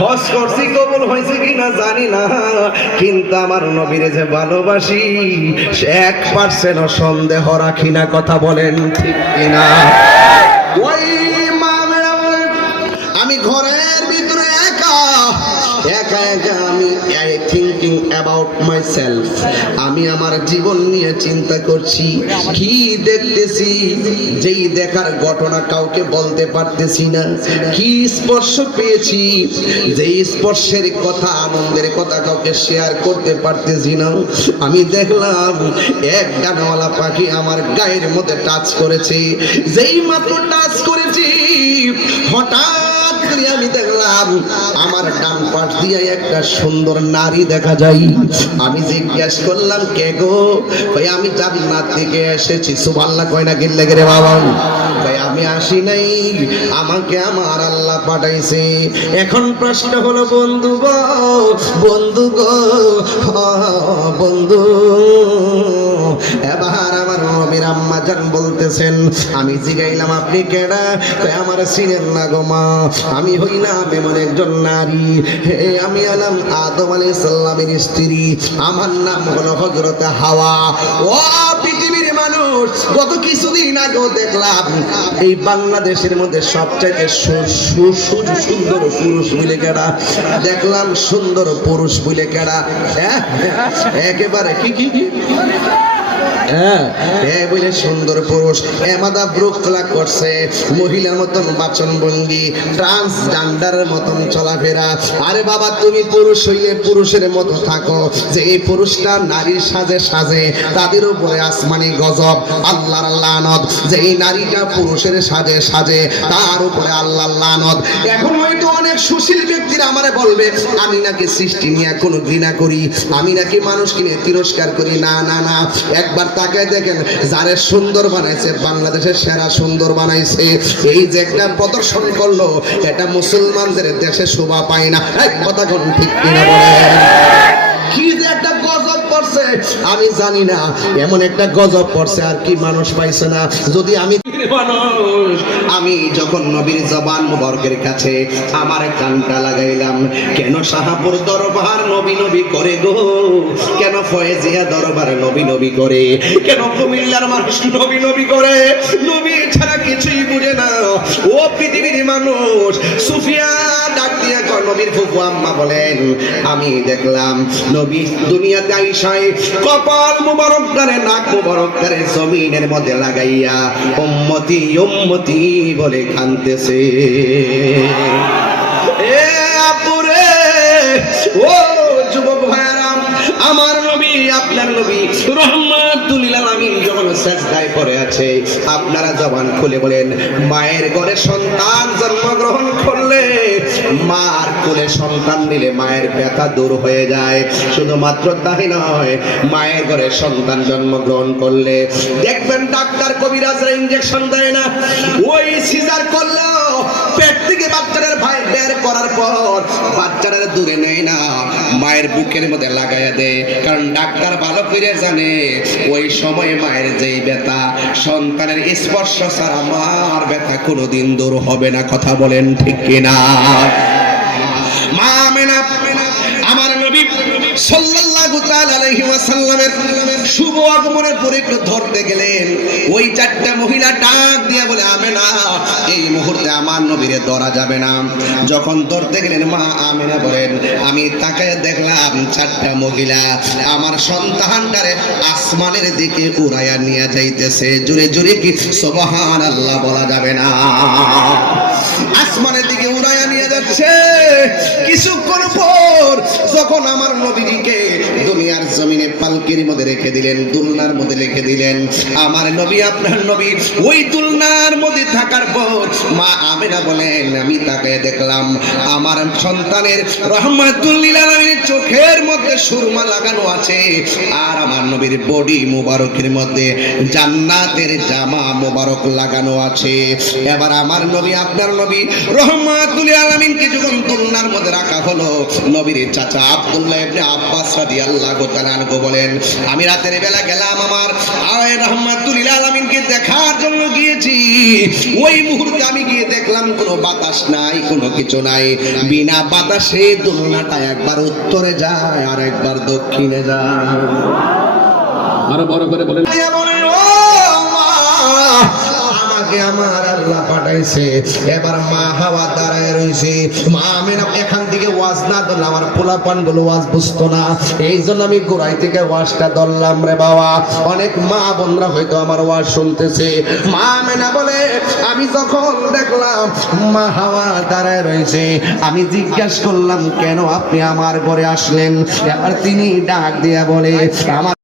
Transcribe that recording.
হজ হয়েছে কিনা জানি না কিন্তু আমার নবীরে যে ভালোবাসি, সে এক পার্সেন্ট সন্দেহ রাখি না, কথা বলেন ঠিক কিনা? ওই আমি ঘরের ভিতরে একা একা একা আমি অ্যাবাউট মাই সেলফ আমি আমার জীবন নিয়ে চিন্তা করছি, কি দেখতেছি? যেই দেখার ঘটনা কাউকে বলতে পারতেছি না। কি স্পর্শ পেয়েছি? যেই স্পর্শের কথা, আনন্দের কথা কাউকে শেয়ার করতে পারতেছি না। আমি দেখলাম, এক ডানাওয়ালা পাখি আমার গায়ের মধ্যে টাচ করেছে। যেই মাত্র টাচ করেছি দেখলাম আমার ডান পাশ দিয়ে একটা সুন্দর নারী দেখা যায়। আমি জিজ্ঞেস করলাম, কে গো? ভাই আমি জান্নাত থেকে এসেছি। সুবহানাল্লাহ কয় না, গিল্লে গেরে বাবা। ভাই আমি আসি নাই। আমাকে আমার আল্লাহ পাঠাইছে। এখন প্রশ্ন হলো, বন্ধু গো বন্ধু গো বন্ধু আম্মা বলতেছেন, আমি জিগাইলাম, আপনি কেডা? কই আমার সিনেন না গো মা, আমি হইলাম এমন একজন নারী। হে, আমি আলাম আদম আলাইহিস সালামের স্ত্রী। আমার নাম হলো হযরত হাওয়া। ও পৃথিবীর মানুষ, গত কিছুদিন আগেও দেখলাম, এই বাংলাদেশের মধ্যে সবচাইতে সুন্দর পুরুষ বলে কেডা? দেখলাম সুন্দর পুরুষ বলে কেডা? হ্যাঁ? একেবারে কি কি কি? হ্যাঁ এ বলে সুন্দর পুরুষ এমাদা করছে, মহিলার মতন ট্রান্সজেন্ডারের মতন চলাফেরা। আরে বাবা, তুমি পুরুষ হইলে পুরুষের মতো থাকো, যে এই পুরুষটা নারীর সাজে সাজে তাদের উপরে আসমানি গজব, আল্লাহর লানত। যে এই নারীটা পুরুষের সাজে সাজে, তার উপরে আল্লাহর লানত। এখন হয়তো অনেক সুশীল ব্যক্তিরা আমারে বলবে, আমি নাকি সৃষ্টি নিয়ে কোনো ঘৃণা করি, আমি নাকি মানুষকে নিয়ে তিরস্কার করি, না না না। একবার তাকে দেখেন, যারে সুন্দর বানাইছে, বাংলাদেশের সেরা সুন্দর বানাইছে। এই যে একটা প্রদর্শন করল, এটা মুসলমানদের দেশে শোভা পায় না। এক কথা ঠিক কিনা বলে কি যে একটা পড়ছে? আমি জানি না। এমন একটা গজব পড়ছে, আর কি মানুষ পাইছে না। যদি আমি আমি যখন নবীর জবান মুবারকের কাছে আমার কানটা লাগাইলাম, কেন শাহাপুর দরবার নবী নবী করে গো? কেন ফয়েজিয়া দরবার নবী নবী করে? কেন কুমিল্লার মানুষ নবী নবী করে? নবী ছাড়া কিছুই বুঝে না। ও পৃথিবীর মানুষ সুফিয়া দিয়ে নবীর ফুফু আম্মা বলেন। আমি দেখলাম নবী দুনিয়াতে আইসায় কপাল মুবারক করে, নাক মুবারক করে জমিনের মধ্যে লাগাইয়া উম্মতি উম্মতি বলে কানতেছে এ আপুরে ও যুবক ভাইরাম আমার নবী, আপনার নবী যখন সেজদায় পড়ে আছে। আপনারা জবান খুলে বলেন, মায়ের ঘরে সন্তান জন্মগ্রহণ করলে মার কোলে সন্তান দিলে মায়ের ব্যথা দূর হয়ে যায়। শুধুমাত্র তাই নয়, মায়ের ঘরে সন্তান জন্মগ্রহণ করলে, দেখবেন ডাক্তার কবিরাজরা ইঞ্জেকশন দেয় না, ওই সিজার করলেও পেট থেকে বাচ্চাদের ভাই বের করার পর বাচ্চাদের দূরে নেয় না। মায়ের বুকের মধ্যে লাগাইয়া দেয়। কারণ ডাক্তার ভালো করে জানে, ওই সময় মায়ের যেই ব্যথা, সন্তানের স্পর্শ ছাড়া মার ব্যথা কোনোদিন দূর হবে না। কথা বলেন ঠিক কিনা? মা মেনা শুভ আগমনের ধরতে গেলেন। ওই চারটা মহিলা ডাক বলে, আমেনা, এই মুহূর্তে আমার ধরা যাবে না। যখন ধরতে গেলেন, মা বলেন, আমি তাকায় দেখলাম চারটা মহিলা আমার সন্তানটারে আসমানের দিকে উড়াইয়া নিয়ে যাইতেছে। জুড়ে জুড়ে কি? সুবহান আল্লাহ বলা যাবে না। আসমানের দিকে যাচ্ছে। কিছুক্ষণ পর যখন আমার নবীকে দুনিয়ার জমিনে পালকির মধ্যে রেখে দিলেন, দুলনার মধ্যে রেখে দিলেন, আমার নবী, আপনার নবী, ওই দুলনার মধ্যে থাকার পর মা আমেনা বলেন, আমি তাকে দেখলাম, আমার সন্তানের রহমাতুল্লিল আলমীর চোখের মধ্যে সুরমা লাগানো আছে, আর আমার নবীর বডি মুবারকের মধ্যে জান্নাতের জামা মুবারক লাগানো আছে। এবার আমার নবী, আপনার নবী রহমাতুল আলমিনকে যখন দুলনার মধ্যে রাখা হলো নবীর চাচা আব্দুল্লাহ ইবনে আব্বাস রাদিয়াল্লাহু তাআলা আনহু বলেন আমি রাতের বেলা গেলাম আমার আয় রহমাতুল্লিল আলমিনকে দেখার জন্য গিয়েছি। ওই মুহূর্তে আমি গিয়ে দেখলাম কোনো বাতাস নাই কোনো কিছু নাই। বিনা বাতাসে দোলনাটা একবার উত্তরে যায় আর একবার দক্ষিণে যায়। আরও বড় করে বলেন। দিয়া বলেন, "ও মা, আমাকে আমার আল্লাহ পাঠাইছে। এবার মা হাওয়া দাঁড়ায় রয়েছে মা আমি এখান থেকে ওয়াজ না ধরলে আমার পোলা পানগুলো ওয়াজ বুঝতো না। এই জন্য আমি গোড়াই থেকে ওয়াজটা ধরলাম রে বাবা। অনেক মা বোনরা হয়তো আমার ওয়াজ শুনতেছে। মা মেনা বলে, আমি যখন দেখলাম মা হাওয়া দাঁড়ায় রয়েছে আমি জিজ্ঞাসা করলাম, কেন আপনি আমার ঘরে আসলেন? এবার তিনি ডাক দিয়া বলে, আমার